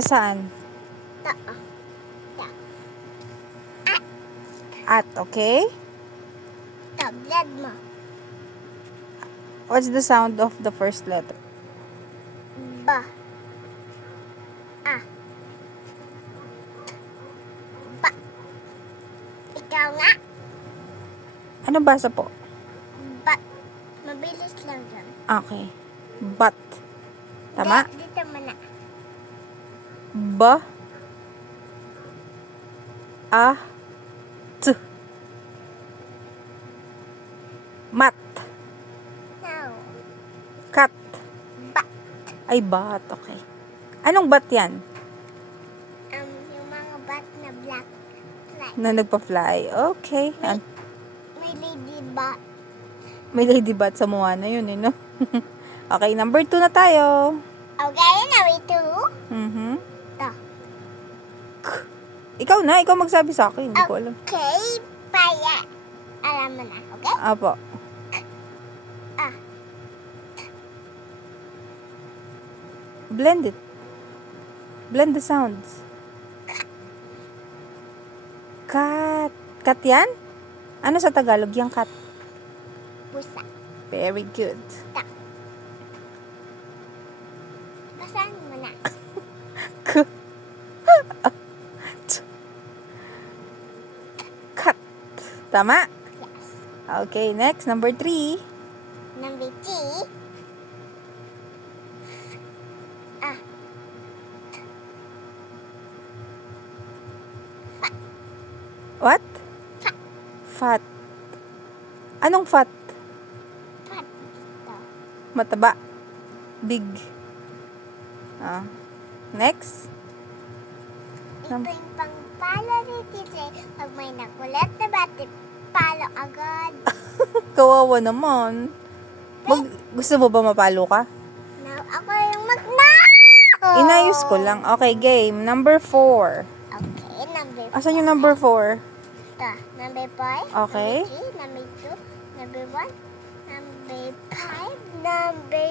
Saan? Ta. Ta. At, okay? Tablet mo. What's the sound of the first letter? Ba. Ah. Ba. Ikaw nga. Ano basa po? Ba. Mabilis lang yan. Okay. But. Tama? Dito mo na. Ba. A. T. Mat. No. Cat. Ba. Ay, bat. Okay. Anong bat yan? Yung mga bat na black. Like, Na nagpa-fly. Okay. may lady bat. May ladybot sa Moana yun, eh, no? Okay, number 2 na tayo. Okay, now we do. Mhm. Ta. Ikaw na, ikaw magsabi sa akin. Hindi ko alam. Okay, paya. Alam mo na, okay? Apo. Ah. Blend it. Blend the sounds. Cat. Cat yan? Ano sa Tagalog yung cat? Pusa. Very good. Ta. Basahin mo na. Cat. Tama? Yes. Okay, next. Number 3. Number 3. Ah. What? Fat. Fat. Anong fat? Fat. Ito. Mataba. Big. Next. Ito yung pangpalo ni teacher. Pag may nakulat na bati, palo agad. Kawawa naman. Gusto mo ba mapalo ka? Now, ako yung magna! Inayos ko lang. Okay, game. Number 4. Okay, number 4. Asan yung number 4? Ito, number 5. Okay. Number 3, number 2, number 1, number 5, number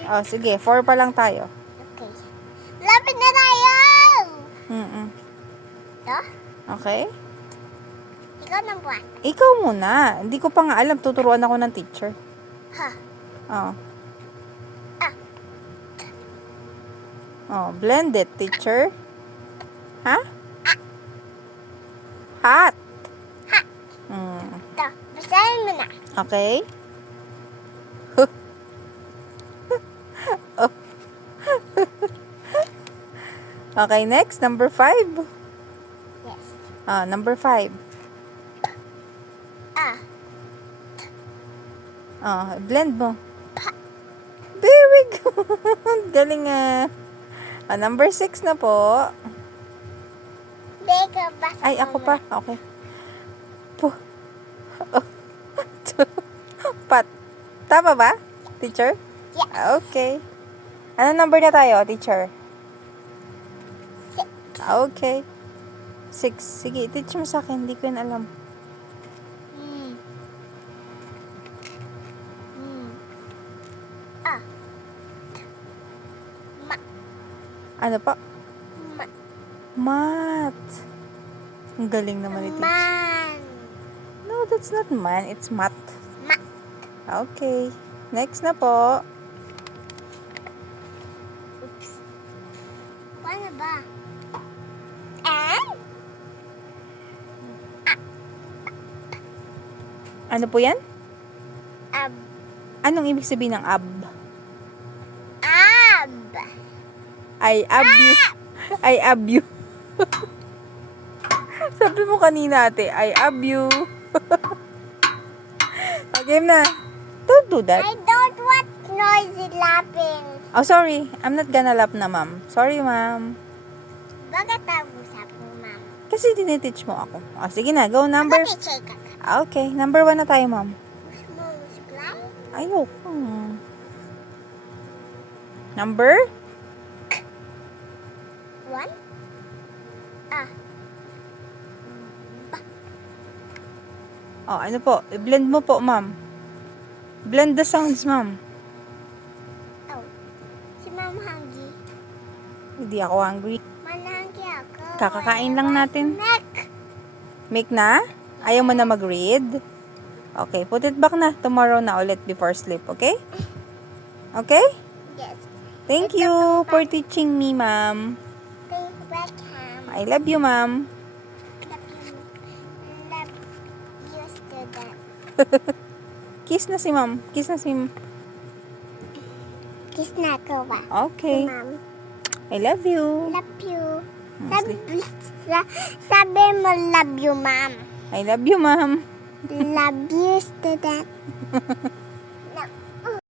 6. Oh, sige. 4 pa lang tayo. Okay. Lapit na tayo! Ito, Okay. ikaw number 1. Ikaw muna. Hindi ko pa nga alam. Tuturuan ako ng teacher. Ha. Oh. Ah. Oh, blend it, teacher. Ha? Hot. Hot. Ito, basahin mo na. Okay. Okay, next. Number 5. Yes. Number 5. Ah. Blend mo. Very good. Galing number 6 na po. Beka, basa Ay, ako mo pa. na. Okay. Pat. Tama ba, teacher? Yes. Okay. Ano number na tayo, teacher? 6. Okay. 6. Sige, teach mo sa akin. Hindi ko yan alam. Ah. Ma. Ano pa? Ma. Mat. Ang galing naman ni teacher. Man. No, that's not man. It's mat. Ma. Okay. Next na po. Oops. Paano ba? And? Ano po yan? Ab. Anong ibig sabihin ng ab? Ab. I ab you. I ab you. Sabi mo kanina, ate, I ab you. Game na. Don't do that. I don't want noisy laughing. Oh, sorry. I'm not gonna laugh na, ma'am. Sorry, ma'am. Bakit ang usap mo, ma'am? Kasi tiniteach mo ako. Oh, sige na. Go number... Mag-teacher ka. Okay. Number 1 na tayo, ma'am. Gusto mo musuklay? Ayoko. Number? 1? Ah. Oh, ano po? I-blend mo po, ma'am. Blend the sounds, ma'am. Oh. Si Ma'am Hanggi. Hindi ako hungry. Mananggi ako. Kakakain lang natin. Mac. Make na? Ayaw mo na mag-read? Okay, put it back na. Tomorrow na ulit before sleep, okay? Okay? Yes. Thank you for teaching me, ma'am. Thank you, welcome. I love you, ma'am. Love you, student. Kiss na si ma'am. Kiss na si ma'am. Kiss na ako ba? Okay. Ma'am. I love you. Love you. Sleep. Sabi mo love you, ma'am. I love you, ma'am. Love you, student.